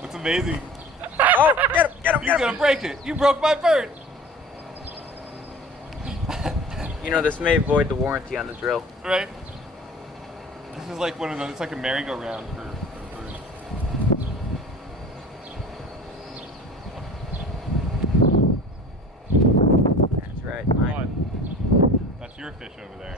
That's amazing. Oh, get him, get him, He's get him. gonna break it. You broke my bird. You know, this may void the warranty on the drill. Right? This is like one of those, it's like a merry-go-round for birds. That's right, mine. That's your fish over there.